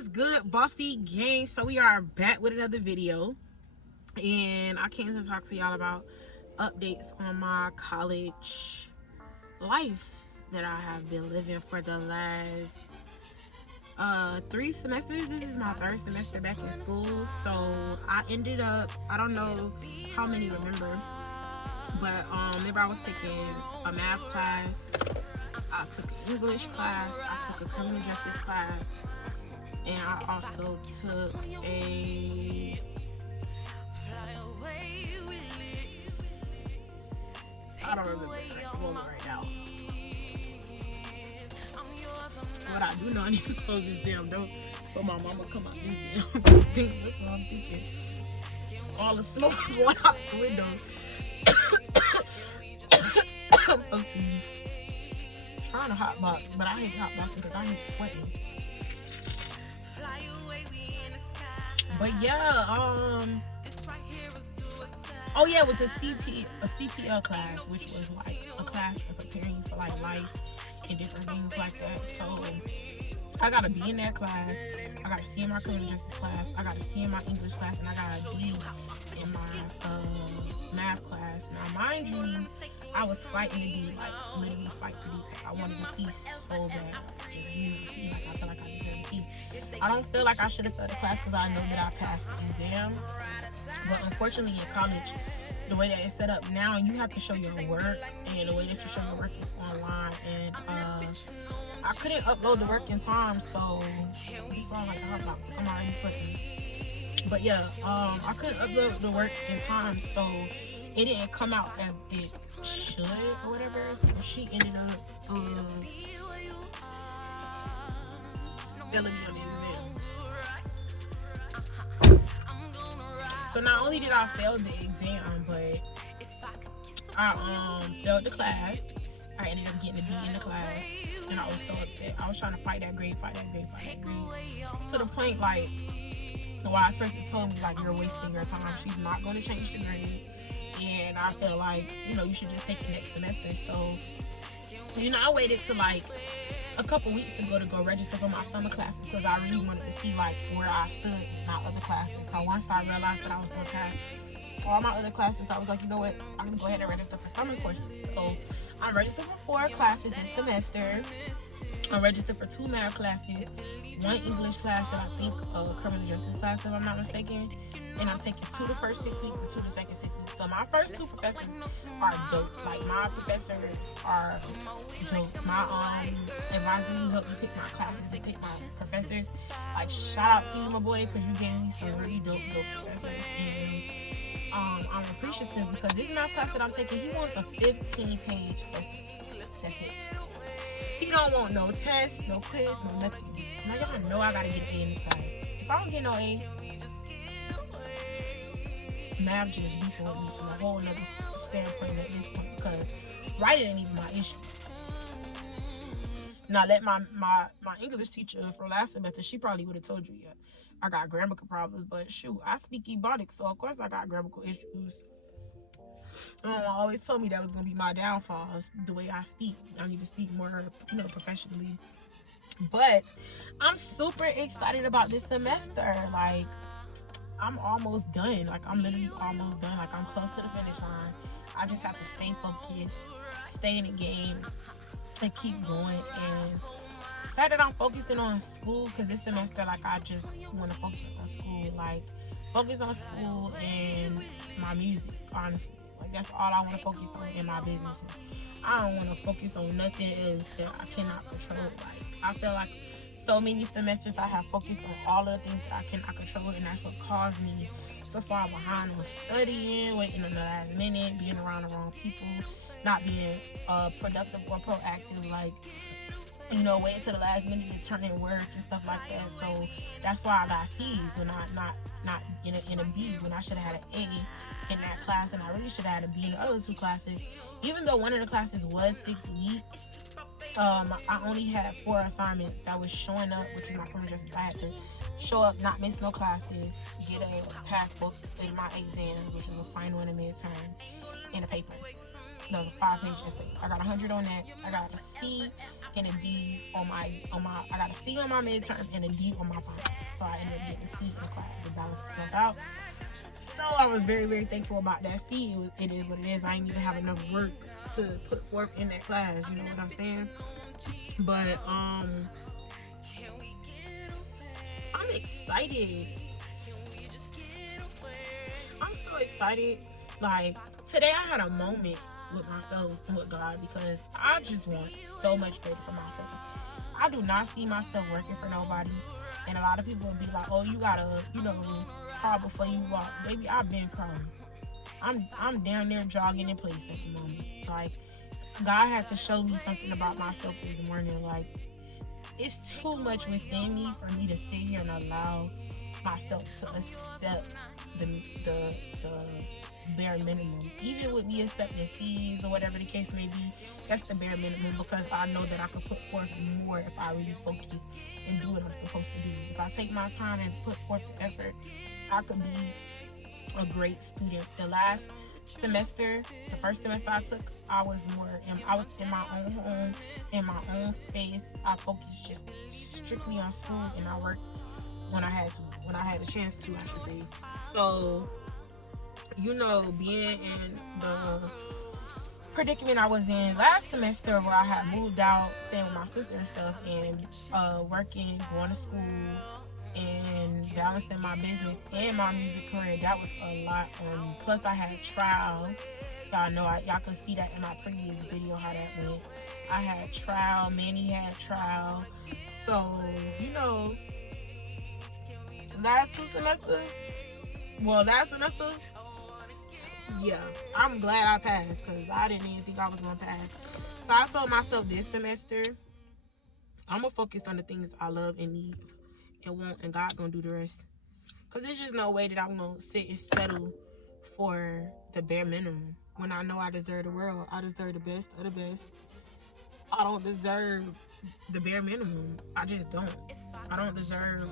is good, Bossy Gang? So we are back with another video, and I came to talk to y'all about updates on my college life that I have been living for the last 3 semesters. This is my third semester back in school, so I ended up, I don't know how many remember, but remember I was taking a math class, I took an English class, I took a criminal justice class, and I also took a I don't remember the moment right now. But I do know I need to close this damn door for my mama come out this damn thing. That's what I'm thinking. All the smoke going out the window. I'm supposed to be trying to hotbox, but I ain't hotboxing because I ain't sweating. But yeah, oh yeah, it was a CPL class, which was like a class for preparing you for like life and different things like that. So I gotta be in that class, I gotta see in my criminal justice class, I gotta see in my English class, and I gotta be in my math class. Now mind you, I was fighting to be like literally fight to be. I wanted to see so bad, just be like I feel like I deserve to see. I don't feel like I should have failed the class because I know that I passed the exam. But unfortunately in college, the way that it's set up now, you have to show your work, and the way that you show your work is online, and I couldn't upload the work in time, so this is all like a hot box. I'm already slipping. But yeah, I couldn't upload the work in time, so it didn't come out as it should or whatever. So she ended up failing me on the exam. So not only did I fail the exam, but I failed the class. I ended up getting a B in the class, and I was so upset. I was trying to fight that grade. To the point, like, the wise person told me, like, you're wasting your time. She's not going to change the grade, and I feel like, you should just take it next semester. So, I waited till like a couple weeks to go register for my summer classes because I really wanted to see like where I stood in my other classes. So once I realized that I was going to pass all my other classes, I was like, you know what, I'm going to go ahead and register for summer courses. So I'm registered for 4 classes this semester. I'm registered for 2 math classes, 1 English class, and I think a criminal justice class, if I'm not mistaken. And I'm taking 2 the first 6 weeks and 2 the second 6 weeks. So my first 2 professors are dope. Like, my professors are dope. My advisor who helped me pick my classes and pick my professors. Like, shout out to you, my boy, because you gave me some really dope professors. And I'm appreciative because this math class that I'm taking, he wants a 15-page essay. That's it. He don't want no test, no quiz, no nothing. Now y'all know I gotta get an A in this class. If I don't get no A, math just beefing with me from a whole nother standpoint at this point, because writing ain't even my issue. Now let my English teacher from last semester, she probably would have told you, yeah, I got grammatical problems, but shoot, I speak Ebonics, so of course I got grammatical issues. My mama always told me that was gonna be my downfall, the way I speak. I need to speak more, professionally. But I'm super excited about this semester. Like, I'm almost done. Like, I'm literally almost done. Like, I'm close to the finish line. I just have to stay focused, stay in the game, and keep going. And the fact that I'm focusing on school, because this semester, like, I just want to focus on school. Like, focus on school and my music, honestly. Like, that's all I want to focus on in my businesses. I don't want to focus on nothing else that I cannot control. Like, I feel like so many semesters I have focused on all of the things that I cannot control, and that's what caused me to fall behind on studying, waiting on the last minute, being around the wrong people, not being productive or proactive, like, waiting till the last minute to turn in work and stuff like that. So that's why I got C's when not in a B, when I should have had an A in that class, and I really should have had a B in the other 2 classes. Even though one of the classes was 6 weeks, I only had 4 assignments that was showing up, which is my criminal justice. I had to show up, not miss no classes, get a pass book in my exams, which is a final and a midterm, and a paper. That was a 5-page essay. I got 100 on that. I got a C and a D on my. I got a C on my midterm and a D on my final. So I ended up getting a C in the class to balance itself out. So I was very, very thankful about that C. It is what it is. I didn't even have enough work to put forth in that class. You know what I'm saying? But I'm excited. I'm so excited. Like, today I had a moment with myself and with God because I just want so much greater for myself. I do not see myself working for nobody. And a lot of people will be like, oh, you gotta, crawl before you walk. Baby, I've been crawling. I'm down there jogging in place at the moment. Like, God had to show me something about myself this morning. Like, it's too much within me for me to sit here and allow myself to accept the bare minimum. Even with me accepting C's or whatever the case may be, that's the bare minimum because I know that I can put forth more if I really focus and do what I'm supposed to do. If I take my time and put forth the effort, I could be a great student. The first semester I took, I was in my own home, in my own space. I focused just strictly on school, and I worked when I had a chance to, I should say. So, being in the predicament I was in last semester where I had moved out, staying with my sister and stuff, and working, going to school, and balancing my business and my music career, that was a lot on me. Plus, I had trial. Y'all could see that in my previous video how that went. I had trial. Manny had trial. So, last semester, yeah, I'm glad I passed because I didn't even think I was going to pass. So I told myself this semester, I'm going to focus on the things I love and need and want, and God going to do the rest. Because there's just no way that I'm going to sit and settle for the bare minimum when I know I deserve the world. I deserve the best of the best. I don't deserve the bare minimum. I just don't. I don't deserve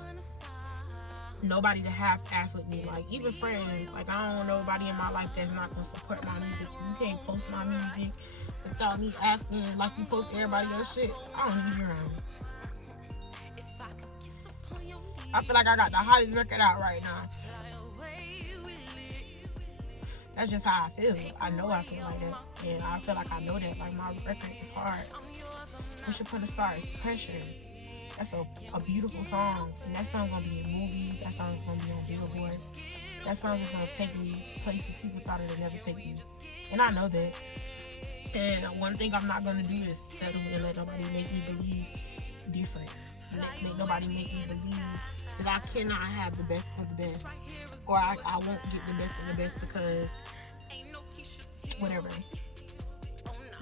nobody to have ass with me. Like, even friends. Like, I don't want nobody in my life that's not going to support my music. You can't post my music without me asking like you post everybody else shit. I don't need you around. I feel like I got the hottest record out right now. That's just how I feel. I know I feel like that. And I feel like I know that. Like, my record is hard. Push Upon a Star is pressure. That's a beautiful song. And that song's going to be in movies. That song's going to be on billboards. That song is going to take me places people thought it would never take me. And I know that. And one thing I'm not going to do is settle and let nobody make me believe different. Make nobody make me believe that I cannot have the best of the best. Or I won't get the best of the best because whatever.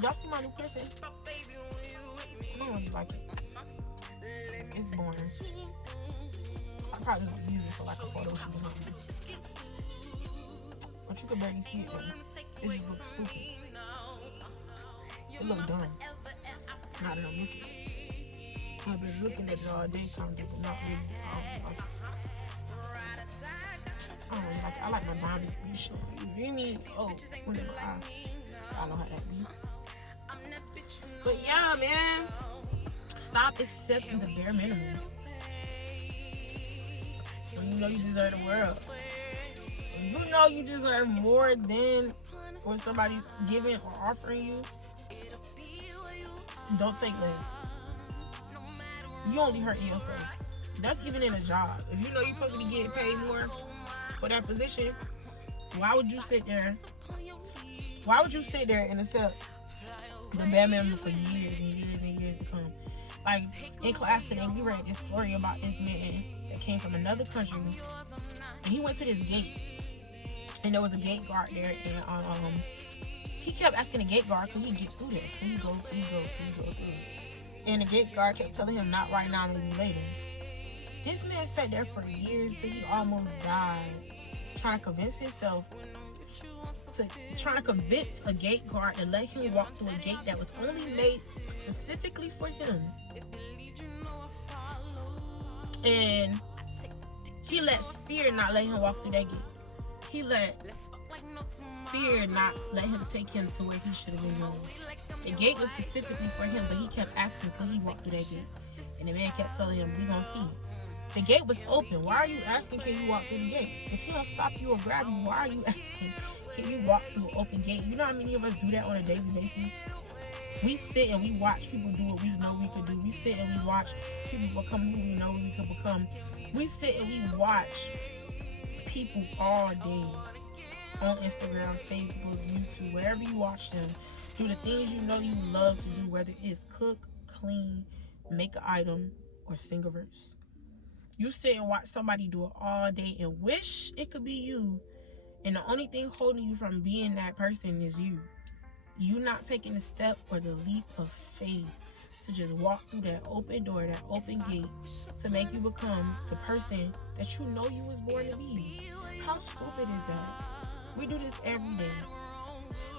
Y'all see my new person? I don't really like it. It's boring. I probably would use it for like a photo shoot or something. But you can barely see it though. It just looks stupid. It looks dumb. Now that I'm looking. I've been looking at it all day trying to but not really. I don't really like it. I like my diamonds to be showing. You hear me? Oh, one in my eye. I know how that be. But yeah, man. Stop accepting the bare minimum. When you know you deserve the world. When you know you deserve more than what somebody's giving or offering you, don't take less. You only hurt yourself. That's even in a job. If you know you're supposed to be getting paid more for that position, why would you sit there? Why would you sit there and accept the bare minimum for years and years and years to come? Like, in class today, we read this story about this man that came from another country, and he went to this gate, and there was a gate guard there, and he kept asking the gate guard, could he get through there? Could he go through? And the gate guard kept telling him, not right now, maybe later. This man sat there for years till he almost died, trying to convince himself, trying to convince a gate guard to let him walk through a gate that was only made specifically for him. And he let fear not let him walk through that gate. He let fear not let him take him to where he should have been going. The gate was specifically for him, but he kept asking, could he walk through that gate? And the man kept telling him, we gonna see. The gate was open. Why are you asking, can you walk through the gate? If he don't stop you or grab you, why are you asking, can you walk through an open gate? You know how many of us do that on a daily basis? We sit and we watch people do what we know we could do. We sit and we watch people become who we know we could become. We sit and we watch people all day on Instagram, Facebook, YouTube, wherever you watch them, do the things you know you love to do, whether it's cook, clean, make an item, or sing a verse. You sit and watch somebody do it all day and wish it could be you, and the only thing holding you from being that person is you. You not taking the step or the leap of faith to just walk through that open door, that open gate, to make you become the person that you know you was born to be. How stupid is that? We do this every day.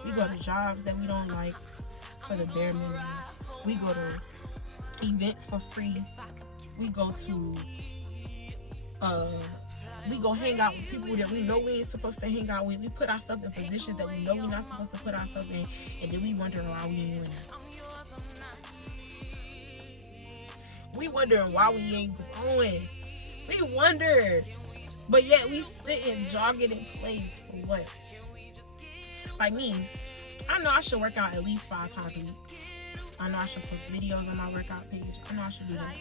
We go to jobs that we don't like for the bare minimum. We go to events for free. We go to we go hang out with people that we know we ain't supposed to hang out with. We put ourselves in positions that we know we're not supposed to put ourselves in, and then we wonder why we ain't winning. We wondering why we ain't growing. We wonder. But yet we sitting jogging in place for what? Like me, I know I should work out at least 5 times a week. I know I should post videos on my workout page. I know I should do that.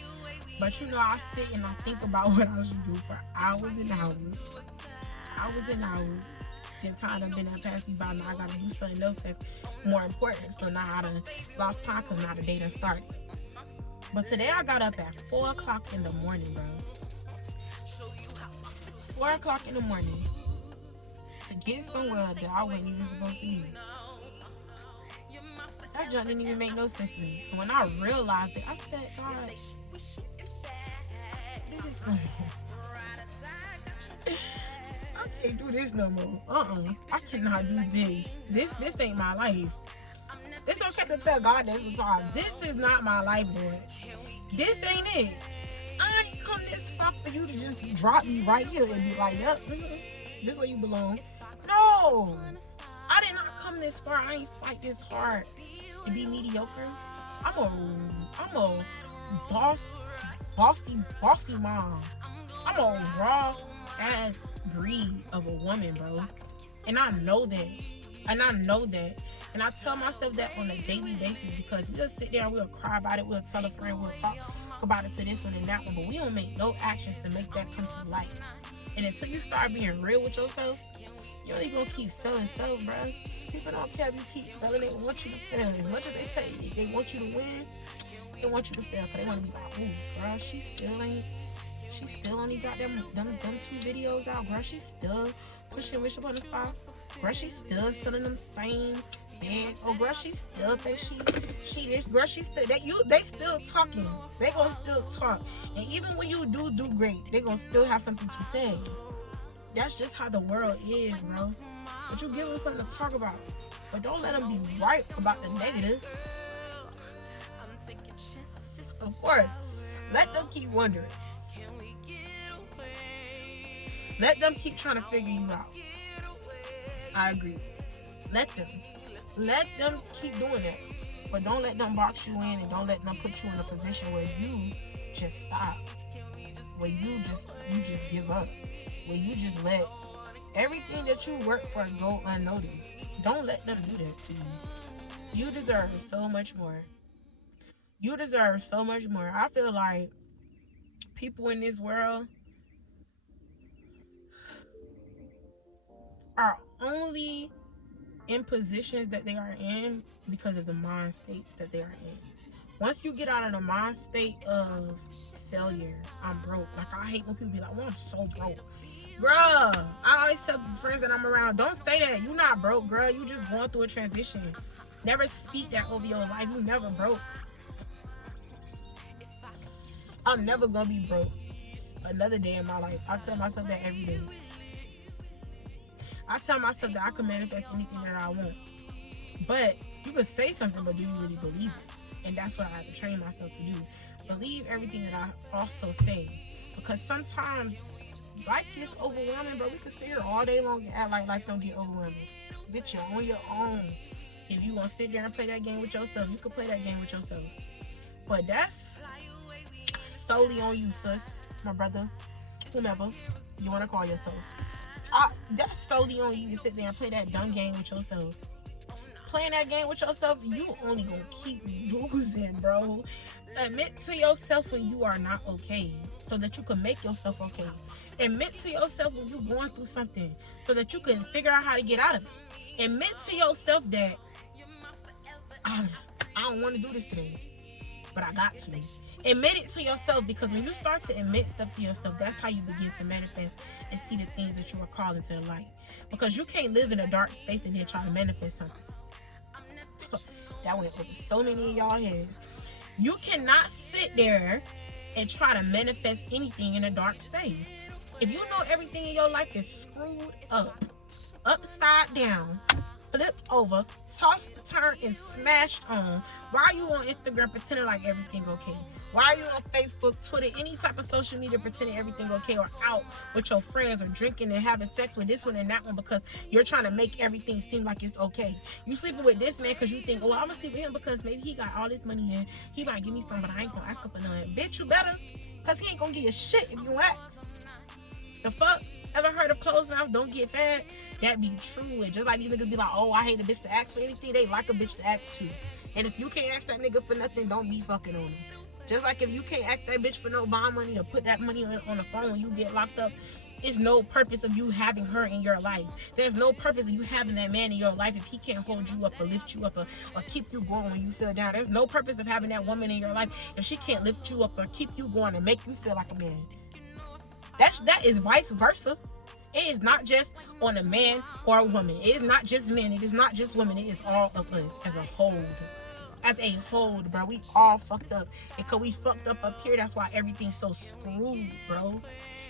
But you know, I sit and I think about what I should do for hours and hours. Hours and hours. Then time done been that passed me by. Now I gotta do something else that's more important. So now I done lost time because now the day done started. But today I got up at 4 o'clock in the morning, bro. 4 o'clock in the morning to get somewhere that I wasn't even supposed to be. That junk didn't even make no sense to me. And when I realized it, I said, God, do this no more. I can't do this no more. I cannot do this. This ain't my life. It's okay to tell God that sometimes. This is not my life, Dad. This ain't it. I ain't come this far for you to just drop me right here and be like, yep, this is where you belong. No, I did not come this far. I ain't fight this hard to be mediocre. I'm a bossy mom. I'm a raw ass breed of a woman, bro. And I know that. And I tell myself that on a daily basis because we'll sit there and we'll cry about it. We'll tell a friend, we'll talk about it to this one and that one, but we don't make no actions to make that come to life. And until you start being real with yourself, you only gonna keep feeling self, bro. People don't care if you keep feeling. They want you to fail. As much as they tell you they want you to win, they want you to fail because they want to be like, ooh, girl, she still only got them 2 videos out, girl. She still pushing Wish Upon a Star. Girl, she still selling them same beds. Oh, girl, she still thinks she this. Girl, she still they still talking. They gonna still talk. And even when you do great, they gonna still have something to say. That's just how the world is, bro. But you give them something to talk about. But don't let them be right about the negative. Of course, let them keep wondering. Let them keep trying to figure you out. I agree. Let them keep doing that. But don't let them box you in and don't let them put you in a position where you just stop. Where you just give up. Where you just let everything that you work for go unnoticed. Don't let them do that to you. You deserve so much more. You deserve so much more. I feel like people in this world are only in positions that they are in because of the mind states that they are in. Once you get out of the mind state of failure, I'm broke. Like, I hate when people be like, well, I'm so broke. Bruh, I always tell friends that I'm around, don't say that. You not broke, girl. You just going through a transition. Never speak that over your life. You never broke. I'm never gonna be broke another day in my life. I tell myself that every day. I tell myself that I can manifest anything that I want. But you can say something, but do you really believe it? And that's what I have to train myself to do. Believe everything that I also say. Because sometimes life gets overwhelming, bro. We can sit here all day long and act like life don't get overwhelming. Bitch, you're on your own. If you want to sit there and play that game with yourself, you can play that game with yourself. But that's solely on you, sis, my brother, whomever you want to call yourself. That's solely on you to sit there and play that dumb game with yourself. Playing that game with yourself, you only gonna keep losing, bro. Admit to yourself when you are not okay, so that you can make yourself okay. Admit to yourself when you're going through something, so that you can figure out how to get out of it. Admit to yourself that I don't want to do this today, but I got to. Admit it to yourself, because when you start to admit stuff to yourself, that's how you begin to manifest and see the things that you are calling to the light. Because you can't live in a dark space and then try to manifest something. That went over so many of y'all heads. You cannot sit there and try to manifest anything in a dark space. If you know everything in your life is screwed up, upside down, flipped over, tossed, turned, and smashed on, why are you on Instagram pretending like everything's okay? Why are you on Facebook, Twitter, any type of social media pretending everything's okay, or out with your friends, or drinking and having sex with this one and that one because you're trying to make everything seem like it's okay? You sleeping with this man because you think, oh, I'm gonna sleep with him because maybe he got all this money and he might give me some, but I ain't gonna ask him for none. Bitch, you better, because he ain't gonna give you shit if you ask. The fuck? Ever heard of closed mouths don't get fed? That be true. And just like these niggas be like, oh, I hate a bitch to ask for anything, they like a bitch to ask to. And if you can't ask that nigga for nothing, don't be fucking on him. Just like if you can't ask that bitch for no bond money or put that money on the phone when you get locked up, it's no purpose of you having her in your life. There's no purpose of you having that man in your life if he can't hold you up or lift you up or keep you going when you feel down. There's no purpose of having that woman in your life if she can't lift you up or keep you going and make you feel like a man. That is vice versa. It is not just on a man or a woman. It is not just men. It is not just women. It is all of us as a whole. As a whole, bro. We all fucked up. And because we fucked up here, that's why everything's so screwed, bro.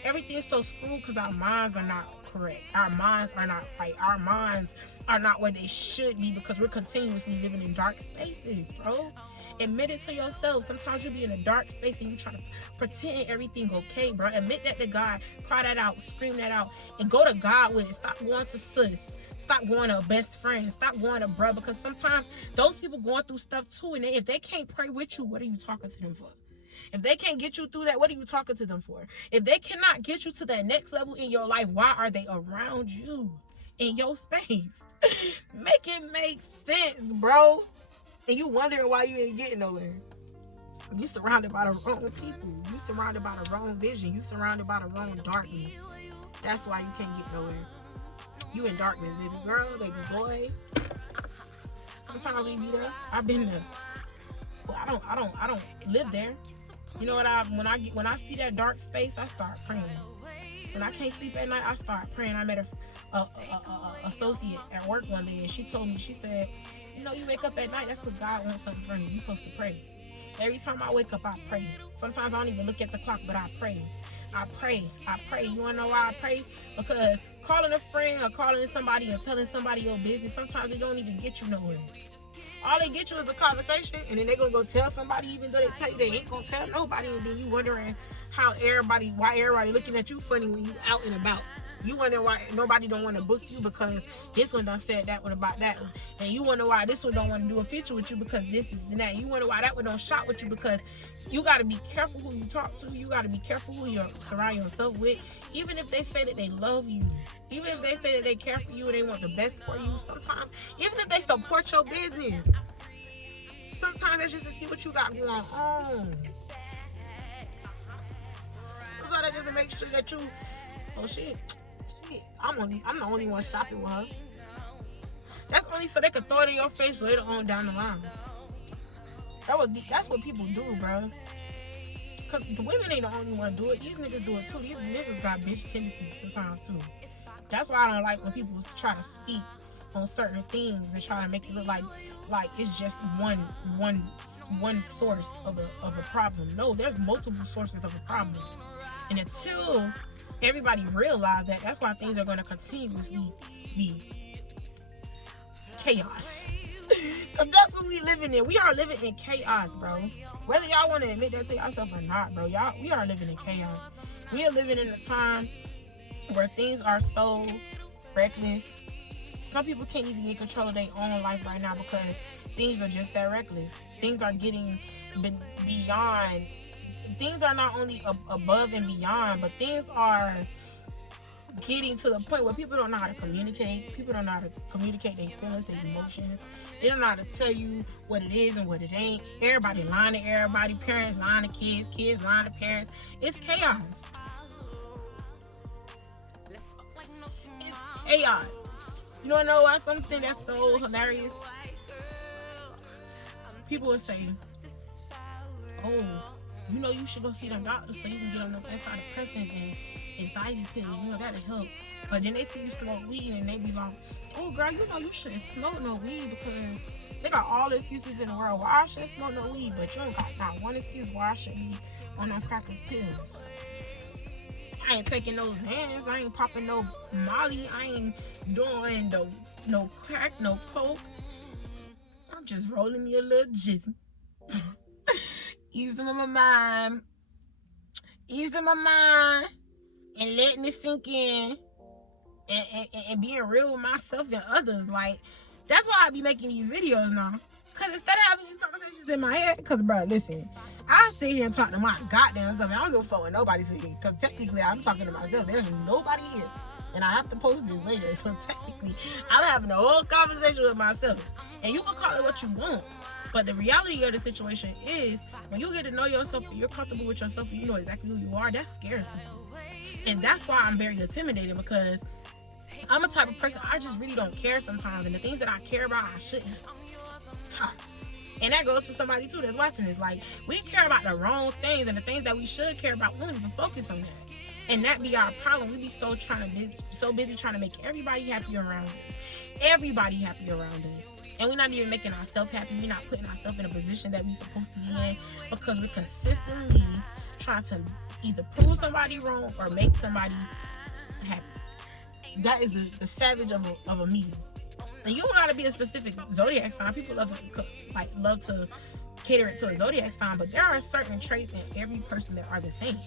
Everything's so screwed because our minds are not correct. Our minds are not right. Our minds are not where they should be because we're continuously living in dark spaces, bro. Admit it to yourself. Sometimes you'll be in a dark space and you try to pretend everything okay, bro. Admit that to God. Cry that out. Scream that out. And go to God with it. Stop going to sis. Stop going to a best friend. Stop going to bruh. Because sometimes those people going through stuff too. And if they can't pray with you, what are you talking to them for? If they can't get you through that, what are you talking to them for? If they cannot get you to that next level in your life, why are they around you in your space? Make it make sense, bro. And you wondering why you ain't getting nowhere. You surrounded by the wrong people. You surrounded by the wrong vision. You surrounded by the wrong darkness. That's why you can't get nowhere. You in darkness, baby girl, baby boy. Sometimes we be there. I've been there. Well, I don't live there. You know what? When I see that dark space, I start praying. When I can't sleep at night, I start praying. I met a associate at work one day, and she told me, she said, you know, you wake up at night, that's because God wants something from you. You're supposed to pray. Every time I wake up, I pray. Sometimes I don't even look at the clock, but I pray. I pray. You want to know why I pray? Because calling a friend or calling somebody or telling somebody your business, sometimes it don't even get you nowhere. All they get you is a conversation, and then they're going to go tell somebody, even though they tell you they ain't going to tell nobody, and then you wondering why everybody looking at you funny when you out and about. You wonder why nobody don't want to book you because this one done said that one about that one. And you wonder why this one don't want to do a feature with you because this and that. You wonder why that one don't shop with you because you got to be careful who you talk to. You got to be careful who you surround yourself with. Even if they say that they love you. Even if they say that they care for you and they want the best for you. Sometimes, even if they support your business. Sometimes it's just to see what you got going on. So that doesn't make sure that you, oh shit, I'm the only one shopping with her. That's only so they can throw it in your face later on down the line. That's what people do, bro. Cause the women ain't the only one do it. These niggas do it too. These niggas got bitch tendencies sometimes too. That's why I don't like when people try to speak on certain things and try to make it look like it's just one source of a problem. No, there's multiple sources of a problem. And until everybody realize that, that's why things are going to continuously be chaos. Because that's what we living in. We are living in chaos, bro. Whether y'all want to admit that to yourself or not, bro, we are living in chaos. We are living in a time where things are so reckless. Some people can't even get control of their own life right now because things are just that reckless. Things are getting beyond. Things are not only above and beyond, but things are getting to the point where people don't know how to communicate. People don't know how to communicate their feelings, their emotions. They don't know how to tell you what it is and what it ain't. Everybody lying to everybody. Parents lying to kids. Kids lying to parents. It's chaos. It's chaos. You don't know why something that's so hilarious? People will say, oh, you know you should go see them doctors so you can get on the antidepressants and anxiety pills. You know, that'll help. But then they see you smoke weed and they be like, oh, girl, you know you shouldn't smoke no weed because they got all the excuses in the world why I shouldn't smoke no weed, but you don't got not one excuse why I shouldn't be on them crackers pills. I ain't taking no Xans. I ain't popping no Molly. I ain't doing no crack, no coke. I'm just rolling me a little jizzy. Ease them in my mind. Ease them in my mind. And letting it sink in. And being real with myself and others. Like, that's why I be making these videos now. Because instead of having these conversations in my head, because, bro, listen, I sit here and talk to my goddamn self. I don't give a fuck what nobody's here. Because technically, I'm talking to myself. There's nobody here. And I have to post this later. So technically, I'm having a whole conversation with myself. And you can call it what you want. But the reality of the situation is, when you get to know yourself, and you're comfortable with yourself, and you know exactly who you are, that scares me. And that's why I'm very intimidated, because I'm a type of person, I just really don't care sometimes. And the things that I care about, I shouldn't. And that goes to somebody too that's watching this. Like, we care about the wrong things, and the things that we should care about, we don't even focus on that. And that be our problem. We be so busy trying to make everybody happy around us. Everybody happy around us. And we're not even making ourselves happy. We're not putting ourselves in a position that we're supposed to be in, because we're consistently trying to either prove somebody wrong or make somebody happy. That is the savage of a me. And you don't gotta be a specific zodiac sign. People love to cater it to a zodiac sign, but there are certain traits in every person that are the same.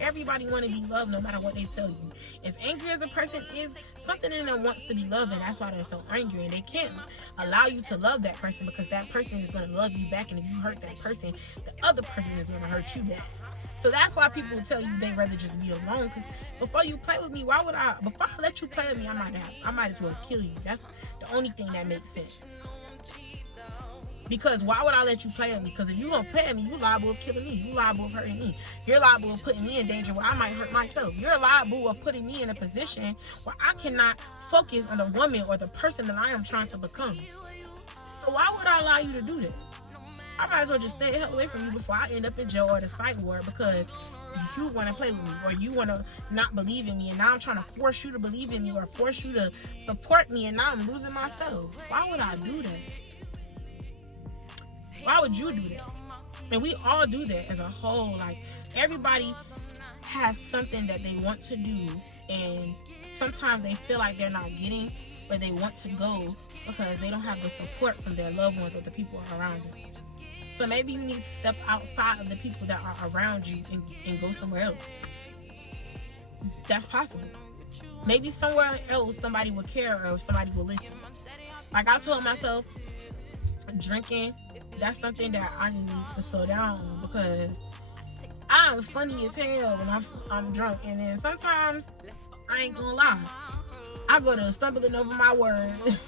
Everybody want to be loved no matter what they tell you. As angry as a person is, something in them wants to be loved, and that's why they're so angry. And they can't allow you to love that person, because that person is going to love you back. And if you hurt that person, the other person is going to hurt you back. So that's why people tell you they'd rather just be alone. Because before you play with me, before I let you play with me, I might as well kill you. That's the only thing that makes sense. Because why would I let you play with me? Because if you gonna play with me, you liable of killing me. You liable of hurting me. You're liable of putting me in danger where I might hurt myself. You're liable of putting me in a position where I cannot focus on the woman or the person that I am trying to become. So why would I allow you to do that? I might as well just stay the hell away from you before I end up in jail or the psych ward, because you want to play with me, or you want to not believe in me, and now I'm trying to force you to believe in me or force you to support me, and now I'm losing myself. Why would I do that? Why would you do that? And we all do that as a whole. Like, everybody has something that they want to do, and sometimes they feel like they're not getting where they want to go because they don't have the support from their loved ones or the people around them. So maybe you need to step outside of the people that are around you and go somewhere else. That's possible. Maybe somewhere else somebody will care or somebody will listen. Like, I told myself, drinking, that's something that I need to slow down on, because I'm funny as hell when I'm drunk. And then sometimes, I ain't gonna lie, I go to stumbling over my words.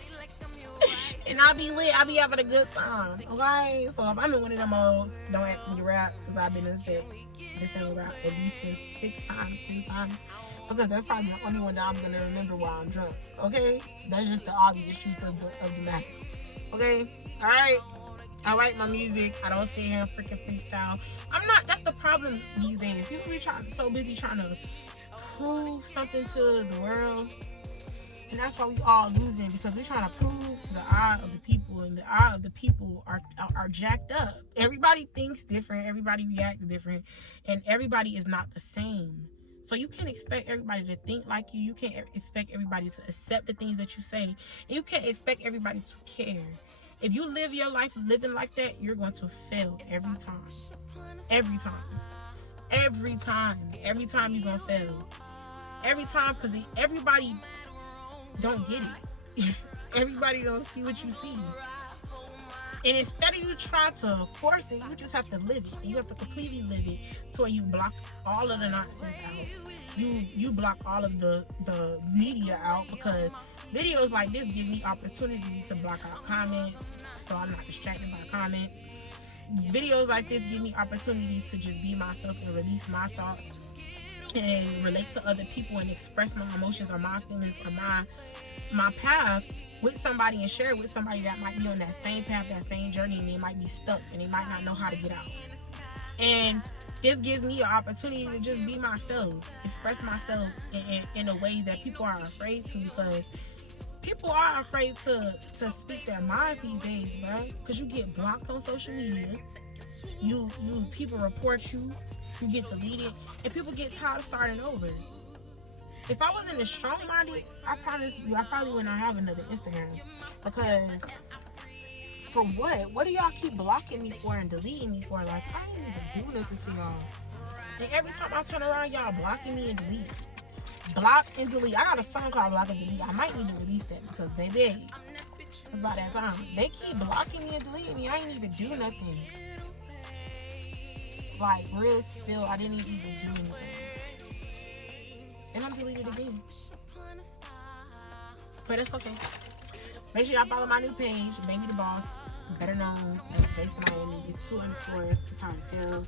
And I be lit, I be having a good time, okay? So if I'm in one of them modes, don't ask me to rap, because I've been in this thing rap at least 6 times, 10 times. Because that's probably the only one that I'm going to remember while I'm drunk, okay? That's just the obvious truth of the matter, okay? Alright? I write my music. I don't sit here and freaking freestyle. That's the problem these days. People be so busy trying to prove something to the world. And that's why we all losing, because we're trying to prove to the eye of the people, and the eye of the people are jacked up. Everybody thinks different, everybody reacts different, and everybody is not the same. So you can't expect everybody to think like you. You can't expect everybody to accept the things that you say. And you can't expect everybody to care. If you live your life living like that, you're going to fail every time. Every time. Every time. Every time you're going to fail. every time, because everybody don't get it. Everybody don't see what you see. And instead of you trying to force it, you just have to live it. You have to completely live it to where you block all of the nonsense out. You block all of the media out, because videos like this give me opportunity to block out comments, so I'm not distracted by comments. Videos like this give me opportunities to just be myself and release my thoughts and relate to other people and express my emotions or my feelings or my path with somebody, and share it with somebody that might be on that same path, that same journey, and they might be stuck and they might not know how to get out. And this gives me an opportunity to just be myself, express myself in a way that people are afraid to, because people are afraid to speak their minds these days, bro. Because you get blocked on social media, people report you, you get deleted, and people get tired of starting over. If I wasn't as strong-minded, I promise you, I probably would not have another Instagram. Because, for what? What do y'all keep blocking me for and deleting me for? Like, I ain't even do nothing to y'all. And every time I turn around, y'all blocking me and deleting. Block and delete. I got a song called Block and Delete. I might need to release that, because baby, it's about that time. They keep blocking me and deleting me. I ain't even do nothing. Like, real spill, I didn't even do anything. And I'm deleted again. But it's okay. Make sure y'all follow my new page, Babydaboss, better known as Thefaceofmiami. It's 2 underscores. It's hot as hell.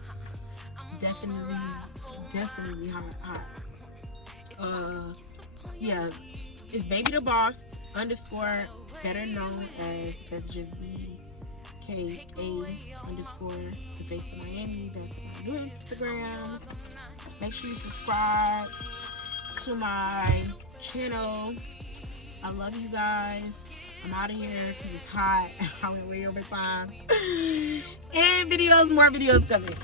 Definitely hot. Yeah, it's Babydaboss underscore, better known as that's just BKA underscore Thefaceofmiami. That's my new Instagram. Make sure you subscribe to my channel. I love you guys. I'm out of here because it's hot. I went way over time. And more videos coming.